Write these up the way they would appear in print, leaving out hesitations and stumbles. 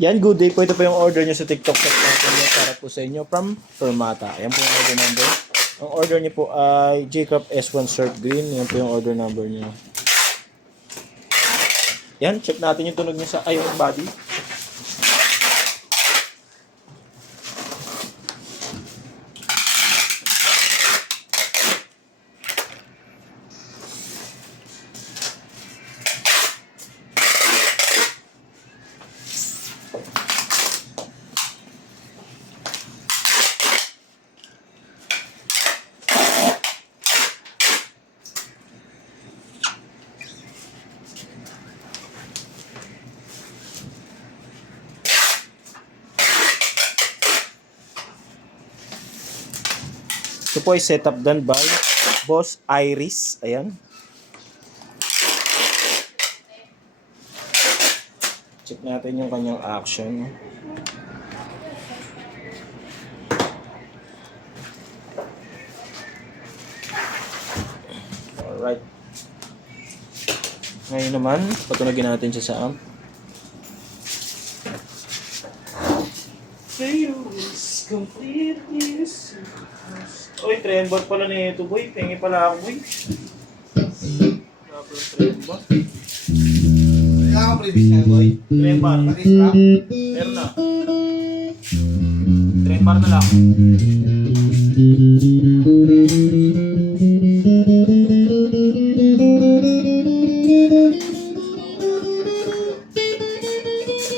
Yan, good day po. Ito po yung order nyo sa TikTok shop natin. Yan, para po sa inyo from Fermata. Yan po yung order number. Ang order nyo po ay J-Cup S1 Surf Green. Yan po yung order number nyo. Yan, check natin yung tunog nyo sa iron body. Ito po ay setup done by Boss Iris. Ayan. Check natin yung kanyang action. Alright. Ngayon naman, patunogin natin siya sa amp. Feels completely Oy, tremble pala na ito, boy. Pengi pala ako, boy. Wala pala tremble. Kailangan ko previous na, boy. Trembar. Pati strap. Meron na. Trembar na lang.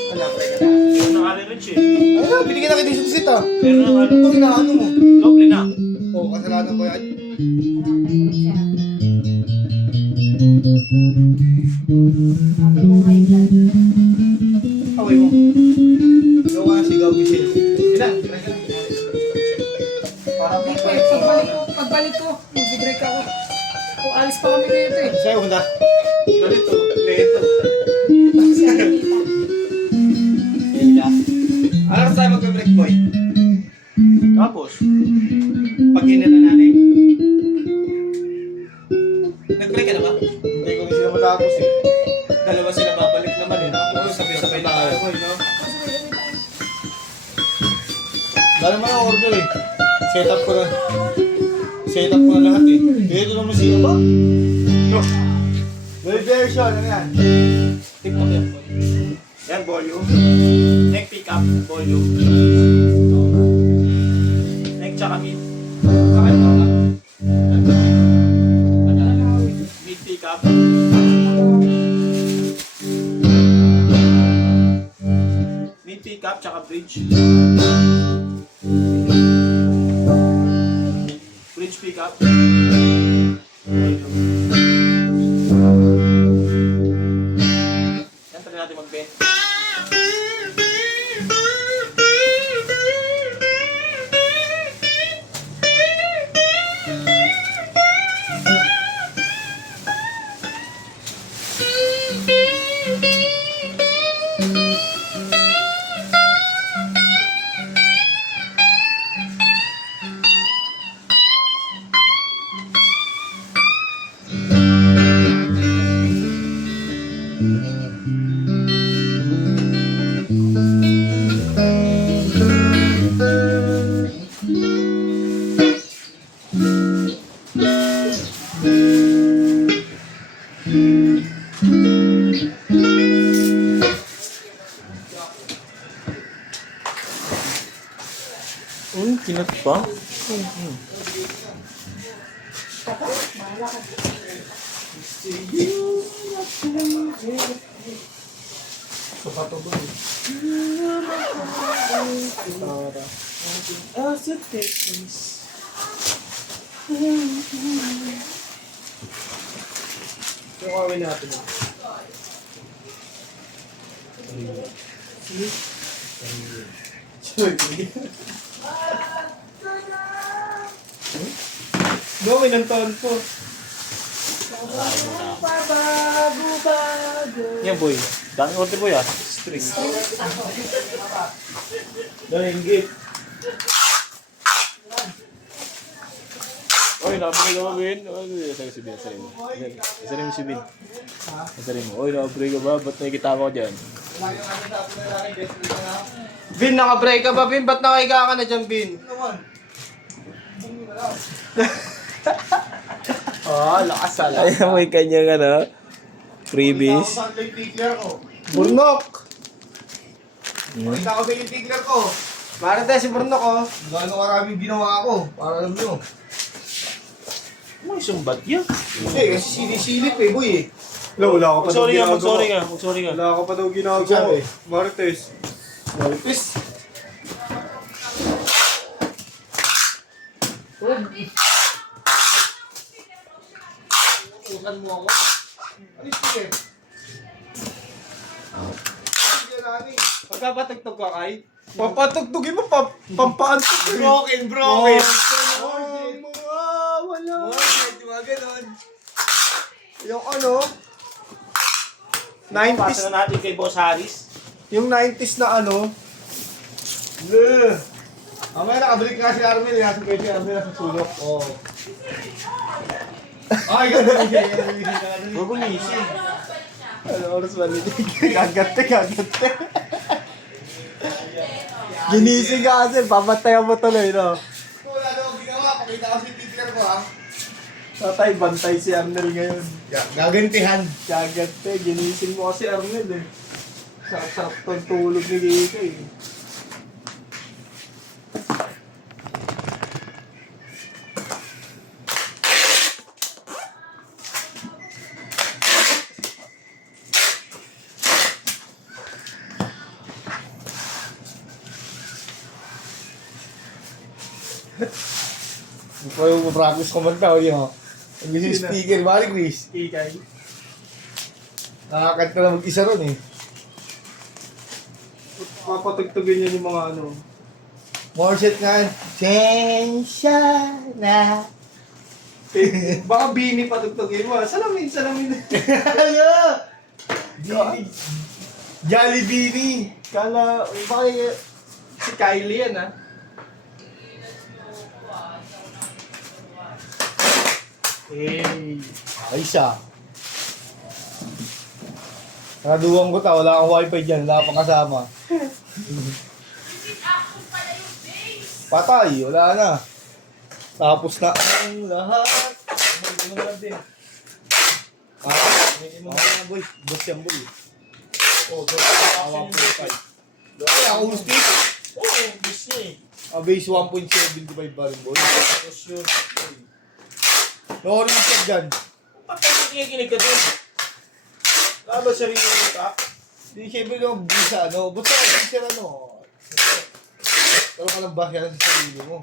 Wala, pre ka na. Meron na kali rin siya. Ay na, binigyan na kayo ng susit ah. Meron na kali. Ito inaano mo. Doble na. Oo, kasalanan ko yan. Away mo. Ikaw ka na sigaw, Michelle. Yun na, try ka na. Parang Pagbalik ko, mag-break ako. Kung alis pa kami rito eh. sa'yo, punta. Ganito. Lento. Si Anita. Yan na. Ano na tayo magbe-break, boy? Tapos, Pag yun na nanay. Nag-break ka na ba? Hindi ko sila matapos eh. Dalawa sila babalik naman eh. Ako sabay-sabay na tayo, boy, no? Dahil mo na order eh. Setup ko na lahat eh. Dito naman sila ba? Yo! Well version, ano yan? TikTok yan, boy. yan, volume. Neck pick up, volume. Neck tsaka mid. Sakit mo ka? Mid pick up. Mid pick up tsaka bridge. Bridge pick up. Yan, try natin mag-bend. Kinat pa? Yung kawin natin. Gawin ng taon po. Yan boy. Daming order boy ah. String. Daming gift. Oy, nakapagay ka ba, Bin? Sa'yo si Bin, sa'yo mo. Sa'yo mo si Bin. Sa'yo mo. Oy, nakapagay ka ba? Ba't nakikita ko dyan? Lagi yung ano sabi na laki, best friend na. Bin, naka-break ka ba, Bin? Ba't nakahiga ka na dyan, Bin? Ano naman? Bumi na lang. Oh, lakas ala. Ayan mo yung kanyang freebies. Pakita ko sa yung tickler ko. Burnok! Pakita ko sa yung tickler ko. Marate, si Burnok, oh. Gano'ng karaming ginawa ko. Para alam nyo. Ano yung sumbat yun? Hindi, kasi sinisilip eh, boy eh. Wala ka Mag-sorry ka, mag-sorry ka, mag-sorry ka. Wala ka pa daw ginagawa. Sabi? Marites. Malipis. Utusan mo ako. Ano yung ticket? Sige na, ani. Pagkapatugtog ka, Kay? Papatugtugin mo, pampaantog ka. Broken. Oh, wala. Medyo mga ganon. Yung ano, Pasa 90s, na natin kay Boss Harris. yung 90s na ano, Mamaya nakabalik nga si Armel. Nasa kayo si Armel nasa sulok. Oo. Ay, ganun. Huwag mo nising. ano oras malilig. Gagante. Ginising ka kasi, papatayan mo tuloy, no? Wala daw ginawa. Pakita ko si tickler ko ha. Tatay, bantay si Arnel ngayon. Gagantihan. Gagante, ginising mo kasi Arnel eh. Sarap-sarap tong tulog ni Kika eh. Hindi ko yung practice kumanta o yun. Ang gusto yung speaker. Balik, Chris. Kikay. Nakakanta na mag-isa ron eh. Papatugtugin niya yung mga ano. More set nga. Sensya na. Eh, baka Bini patugtugin mo. Salamin. Ano? Jollibee. Kala, baka si Kylie yan ah. Hey. Ayos ah. Nakaduwang ko ta. Wala kang wifi dyan. Wala kang kasama. Patay. Wala na. Tapos na ang lahat. Ano na lang din. May mga boy. Boss yan boy. Oh, awang po tayo. Ay, ako gusto Oo, bis niya eh. base 1.75 ba rin boy? Tapos yun. Nori ka dyan. Ba't tayo nakikinig ka dun? Wala ba sarili mo ka? Hindi siyempre naman bisa, no? Basta bisa ano? Pero ka lang bakya sa sarili mo.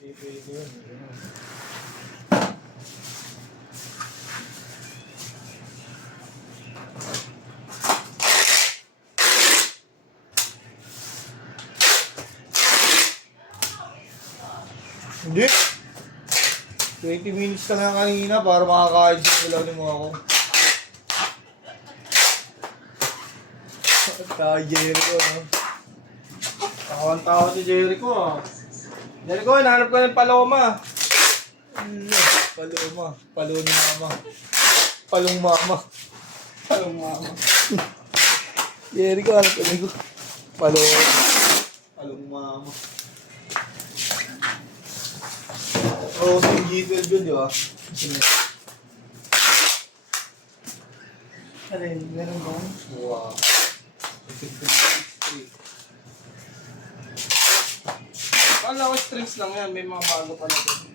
Hindi pwede yun. Hindi. 20 minutes ka lang kanina para makakain sa ulan mo ako. Tayo Jericho, no? Tawa si Jericho ah. Jericho, hinahanap ka ng paloma. Paloma. Palo ni mama. Palong mama. Palong mama. Jericho, ano ka nito? Paloma. Palong mama. Oo, sa G12 yun, di ba? Ano yun? Meron ba? Wow. Kala ko strings lang yan. May mga bago pa na doon.